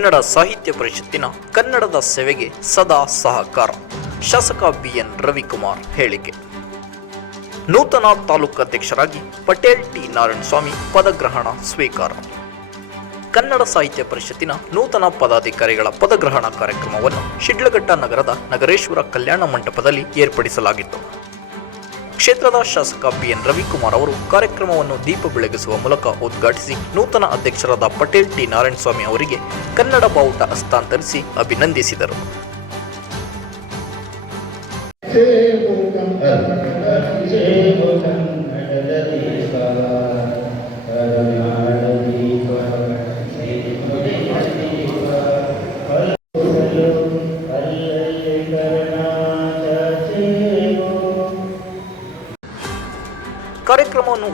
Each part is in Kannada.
ಕನ್ನಡ ಸಾಹಿತ್ಯ ಪರಿಷತ್ತಿನ ಕನ್ನಡದ ಸೇವೆಗೆ ಸದಾ ಸಹಕಾರ. ಶಾಸಕ ಬಿಎನ್ ರವಿಕುಮಾರ್ ಹೇಳಿಕೆ. ನೂತನ ತಾಲೂಕು ಅಧ್ಯಕ್ಷರಾಗಿ ಪಟೇಲ್ ಟಿ ನಾರಾಯಣಸ್ವಾಮಿ ಪದಗ್ರಹಣ ಸ್ವೀಕಾರ. ಕನ್ನಡ ಸಾಹಿತ್ಯ ಪರಿಷತ್ತಿನ ನೂತನ ಪದಾಧಿಕಾರಿಗಳ ಪದಗ್ರಹಣ ಕಾರ್ಯಕ್ರಮವನ್ನು ಶಿಡ್ಲಘಟ್ಟ ನಗರದ ನಗರೇಶ್ವರ ಕಲ್ಯಾಣ ಮಂಟಪದಲ್ಲಿ ಏರ್ಪಡಿಸಲಾಗಿತ್ತು. ಕ್ಷೇತ್ರದ ಶಾಸಕ ಬಿಎನ್ ರವಿಕುಮಾರ್ ಅವರು ಕಾರ್ಯಕ್ರಮವನ್ನು ದೀಪ ಬೆಳಗಿಸುವ ಮೂಲಕ ಉದ್ಘಾಟಿಸಿ ನೂತನ ಅಧ್ಯಕ್ಷರಾದ ಪಟೇಲ್ ಟಿ ನಾರಾಯಣಸ್ವಾಮಿ ಅವರಿಗೆ ಕನ್ನಡ ಬಾವುಟ ಹಸ್ತಾಂತರಿಸಿ ಅಭಿನಂದಿಸಿದರು.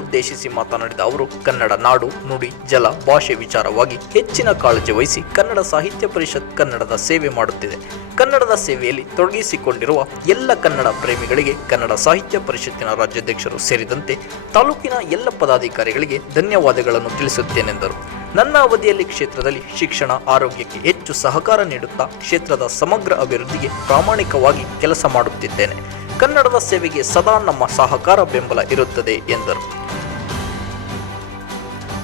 ಉದ್ದೇಶಿಸಿ ಮಾತನಾಡಿದ ಅವರು, ಕನ್ನಡ ನಾಡು, ನುಡಿ, ಜಲ, ಭಾಷೆ ವಿಚಾರವಾಗಿ ಹೆಚ್ಚಿನ ಕಾಳಜಿ ವಹಿಸಿ ಕನ್ನಡ ಸಾಹಿತ್ಯ ಪರಿಷತ್ ಕನ್ನಡದ ಸೇವೆ ಮಾಡುತ್ತಿದೆ. ಕನ್ನಡದ ಸೇವೆಯಲ್ಲಿ ತೊಡಗಿಸಿಕೊಂಡಿರುವ ಎಲ್ಲ ಕನ್ನಡ ಪ್ರೇಮಿಗಳಿಗೆ ಕನ್ನಡ ಸಾಹಿತ್ಯ ಪರಿಷತ್ತಿನ ರಾಜ್ಯಾಧ್ಯಕ್ಷರು ಸೇರಿದಂತೆ ತಾಲೂಕಿನ ಎಲ್ಲ ಪದಾಧಿಕಾರಿಗಳಿಗೆ ಧನ್ಯವಾದಗಳನ್ನು ತಿಳಿಸುತ್ತೇನೆಂದರು ನನ್ನ ಅವಧಿಯಲ್ಲಿ ಕ್ಷೇತ್ರದಲ್ಲಿ ಶಿಕ್ಷಣ, ಆರೋಗ್ಯಕ್ಕೆ ಹೆಚ್ಚು ಸಹಕಾರ ನೀಡುತ್ತಾ ಕ್ಷೇತ್ರದ ಸಮಗ್ರ ಅಭಿವೃದ್ಧಿಗೆ ಪ್ರಾಮಾಣಿಕವಾಗಿ ಕೆಲಸ ಮಾಡುತ್ತಿದ್ದೇನೆ. ಕನ್ನಡದ ಸೇವೆಗೆ ಸದಾ ನಮ್ಮ ಸಹಕಾರ ಬೆಂಬಲ ಇರುತ್ತದೆ ಎಂದರು.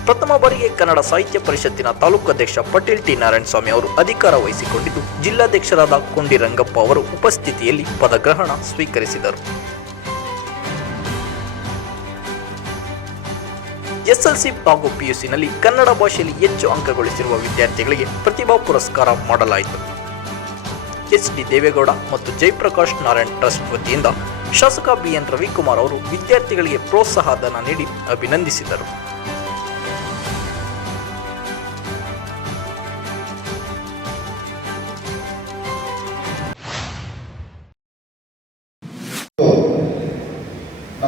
ಪ್ರಥಮ ಬಾರಿಗೆ ಕನ್ನಡ ಸಾಹಿತ್ಯ ಪರಿಷತ್ತಿನ ತಾಲೂಕು ಅಧ್ಯಕ್ಷ ಪಟೇಲ್ ಟಿ ನಾರಾಯಣಸ್ವಾಮಿ ಅವರು ಅಧಿಕಾರ ವಹಿಸಿಕೊಂಡಿದ್ದು, ಜಿಲ್ಲಾಧ್ಯಕ್ಷರಾದ ಕೊಂಡಿ ರಂಗಪ್ಪ ಅವರು ಉಪಸ್ಥಿತಿಯಲ್ಲಿ ಪದಗ್ರಹಣ ಸ್ವೀಕರಿಸಿದರು. ಎಸ್ಎಲ್ಸಿ ಹಾಗೂ ಪಿಯುಸಿನಲ್ಲಿ ಕನ್ನಡ ಭಾಷೆಯಲ್ಲಿ ಹೆಚ್ಚು ಅಂಕ ಗಳಿಸಿರುವ ವಿದ್ಯಾರ್ಥಿಗಳಿಗೆ ಪ್ರತಿಭಾ ಪುರಸ್ಕಾರ ಮಾಡಲಾಯಿತು. ಎಚ್ ಡಿ ದೇವೇಗೌಡ ಮತ್ತು ಜಯಪ್ರಕಾಶ್ ನಾರಾಯಣ್ ಟ್ರಸ್ಟ್ ವತಿಯಿಂದ ಶಾಸಕ ಬಿಎನ್ ರವಿಕುಮಾರ್ ಅವರು ವಿದ್ಯಾರ್ಥಿಗಳಿಗೆ ಪ್ರೋತ್ಸಾಹ ಧನ ನೀಡಿ ಅಭಿನಂದಿಸಿದರು.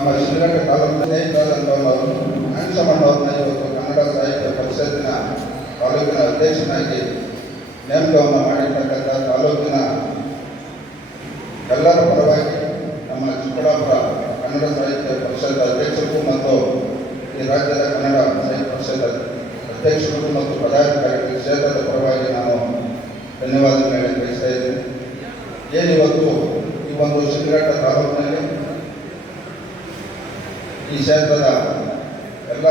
ನಮ್ಮ ಶ್ರೀರಂಗ ತಾಲೂಕಿನ ಸ್ನೇಹಿತರಾದಂಥವರು ಆಂಚಮಣ್ಣವ್ರನ್ನ ಇವತ್ತು ಕನ್ನಡ ಸಾಹಿತ್ಯ ಪರಿಷತ್ತಿನ ತಾಲೂಕಿನ ಅಧ್ಯಕ್ಷನಾಗಿ ನೇಮಕವನ್ನು ಮಾಡಿರ್ತಕ್ಕಂಥ ತಾಲೂಕಿನ ಎಲ್ಲರ ಪರವಾಗಿ ನಮ್ಮ ಚಿಕ್ಕಬಳ್ಳಾಪುರ ಕನ್ನಡ ಸಾಹಿತ್ಯ ಪರಿಷತ್ ಅಧ್ಯಕ್ಷರಿಗೂ ಮತ್ತು ಈ ರಾಜ್ಯದ ಕನ್ನಡ ಸಾಹಿತ್ಯ ಪರಿಷತ್ ಅಧ್ಯಕ್ಷರಿಗೂ ಮತ್ತು ಪದಾಧಿಕಾರಿಗಳ ಕ್ಷೇತ್ರದ ಪರವಾಗಿ ನಾನು ಧನ್ಯವಾದಗಳನ್ನು ಬಯಸ್ತಾ ಇದ್ದೀನಿ. ಏನಿವತ್ತು ಈ ಒಂದು ಶಿಡ್ಲಘಟ್ಟ ತಾಲೂಕಿನಲ್ಲಿ ಈ ಕ್ಷೇತ್ರದ ಎಲ್ಲ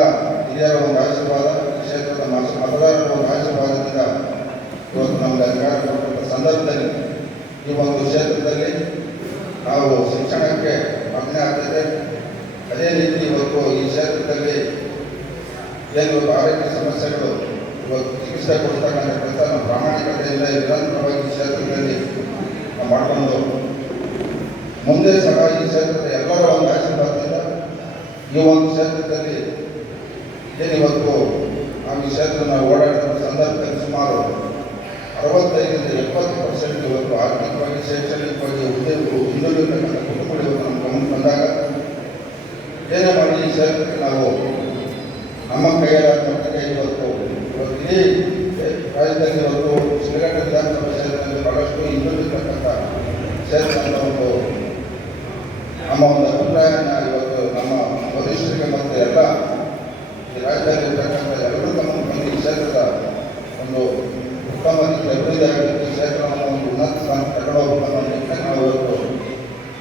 ಹಿರಿಯರ ಒಂದು ಆಶೀರ್ವಾದ ಈ ಕ್ಷೇತ್ರದ ಮತ- ಮತದಾರರ ಒಂದು ಆಶೀರ್ವಾದದಿಂದ ಇವತ್ತು ನಮಗೆ ಅಧಿಕಾರ ಕೊಟ್ಟಂಥ ಸಂದರ್ಭದಲ್ಲಿ ಈ ಒಂದು ಕ್ಷೇತ್ರದಲ್ಲಿ ನಾವು ಶಿಕ್ಷಣಕ್ಕೆ ಮೊದಲನೇ ಆಗ್ತದೆ. ಅದೇ ರೀತಿ ಇವತ್ತು ಈ ಕ್ಷೇತ್ರದಲ್ಲಿ ಏನು ಆರೋಗ್ಯ ಸಮಸ್ಯೆಗಳು ಇವತ್ತು ಚಿಕಿತ್ಸೆ ಕೊಡ್ತಕ್ಕಂಥ ಕೆಲಸ ನಮ್ಮ ಪ್ರಾಮಾಣಿಕತೆಯಿಂದ ನಿರಂತರವಾಗಿ ಈ ಕ್ಷೇತ್ರದಲ್ಲಿ ಮಾಡಿಕೊಂಡು ಮುಂದೆ ಸಹ ಈ ಕ್ಷೇತ್ರದ ಎಲ್ಲರ ಒಂದು ಒಂದು ಕ್ಷೇತ್ರದಲ್ಲಿ ಏನಿವತ್ತು ನಮ್ಮ ಕ್ಷೇತ್ರ ಓಡಾಡಿದ ಸಂದರ್ಭದಲ್ಲಿ ಸುಮಾರು ಅರವತ್ತೈದರಿಂದ ಎಪ್ಪತ್ತು ಪರ್ಸೆಂಟ್ ಇವತ್ತು ಆರ್ಥಿಕವಾಗಿ, ಶೈಕ್ಷಣಿಕವಾಗಿ ಉದ್ಯೋಗಗಳು ಹಿಂದುಳಿದಿರ್ತಕ್ಕಂಥ ಕುಟುಂಬಗಳು ನಮ್ಮ ಗಮನ ಬಂದಾಗ ಏನೇ ಮಾಡಿ ಈ ಕ್ಷೇತ್ರಕ್ಕೆ ನಾವು ನಮ್ಮ ಕೈಯಾದ ಮಟ್ಟಿಗೆ ಇವತ್ತು ಇವತ್ತು ಇಡೀ ರಾಜ್ಯದಲ್ಲಿ ಇವತ್ತು ಶ್ರೀರಂಗ ವಿಧಾನಸಭಾ ಕ್ಷೇತ್ರದಲ್ಲಿ ಬಹಳಷ್ಟು ಹಿಂದುಳಿದಿರ್ತಕ್ಕಂಥ ಕ್ಷೇತ್ರ ಒಂದು ನಮ್ಮ ಒಂದು ಅಭಿಪ್ರಾಯನ ಇವತ್ತು ನಮ್ಮ ವರಿಷ್ಠರಿಗೆ ಮತ್ತು ಎಲ್ಲ ಈ ರಾಜ್ಯದಲ್ಲಿ ಇರ್ತಕ್ಕಂಥ ಎಲ್ಲರೂ ತಮ್ಮ ಈ ಕ್ಷೇತ್ರದ ಒಂದು ಉತ್ತಮ ರೀತಿಯ ಅಭಿವೃದ್ಧಿ ಕ್ಷೇತ್ರವನ್ನು ಒಂದು ಉನ್ನತ ಸ್ಥಾನಕ್ಕೆ ತಗೊಂಡು ಹೋಗಬೇಕು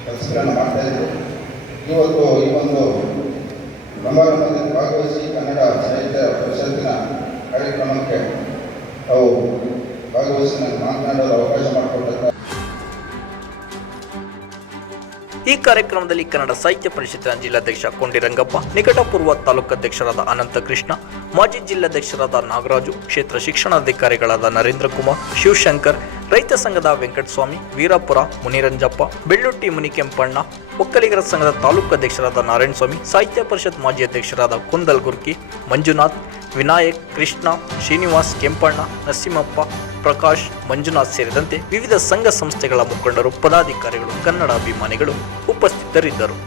ಇವತ್ತು ಮಾಡ್ತಾ ಇದ್ದರು ಇವತ್ತು ಈ ಒಂದು ಸಮಾರಂಭದಲ್ಲಿ ಭಾಗವಹಿಸಿ ಕನ್ನಡ ಸಾಹಿತ್ಯ ಪರಿಷತ್ತಿನ ಕಾರ್ಯಕ್ರಮಕ್ಕೆ ಅವು ಭಾಗವಹಿಸಿ ನನಗೆ ಮಾತನಾಡಲು ಅವಕಾಶ ಮಾಡಿಕೊಟ್ಟಂತ ಈ ಕಾರ್ಯಕ್ರಮದಲ್ಲಿ ಕನ್ನಡ ಸಾಹಿತ್ಯ ಪರಿಷತ್ತಿನ ಜಿಲ್ಲಾಧ್ಯಕ್ಷ ಕೊಂಡಿರಂಗಪ್ಪ, ನಿಕಟಪೂರ್ವ ತಾಲೂಕಾಧ್ಯಕ್ಷರಾದ ಅನಂತ ಕೃಷ್ಣ ಮಾಜಿ ಜಿಲ್ಲಾಧ್ಯಕ್ಷರಾದ ನಾಗರಾಜು, ಕ್ಷೇತ್ರ ಶಿಕ್ಷಣಾಧಿಕಾರಿಗಳಾದ ನರೇಂದ್ರ ಕುಮಾರ್, ಶಿವಶಂಕರ್ ರೈತ ಸಂಘದ ವೆಂಕಟಸ್ವಾಮಿ, ವೀರಾಪುರ ಮುನಿರಂಜಪ್ಪ, ಬೆಳ್ಳುಟ್ಟಿ ಮುನಿಕೆಂಪಣ್ಣ, ಒಕ್ಕಲಿಗರ ಸಂಘದ ತಾಲೂಕು ಅಧ್ಯಕ್ಷರಾದ ನಾರಾಯಣಸ್ವಾಮಿ, ಸಾಹಿತ್ಯ ಪರಿಷತ್ ಮಾಜಿ ಅಧ್ಯಕ್ಷರಾದ ಕುಂದಲ್ ಗುರ್ಕಿ, ಮಂಜುನಾಥ್, ವಿನಾಯಕ್, ಕೃಷ್ಣ, ಶ್ರೀನಿವಾಸ್ ಕೆಂಪಣ್ಣ, ನರಸಿಂಹಪ್ಪ, ಪ್ರಕಾಶ್, ಮಂಜುನಾಥ್ ಸೇರಿದಂತೆ ವಿವಿಧ ಸಂಘ ಸಂಸ್ಥೆಗಳ ಮುಖಂಡರು, ಪದಾಧಿಕಾರಿಗಳು, ಕನ್ನಡ ಅಭಿಮಾನಿಗಳು ಉಪಸ್ಥಿತರಿದ್ದರು.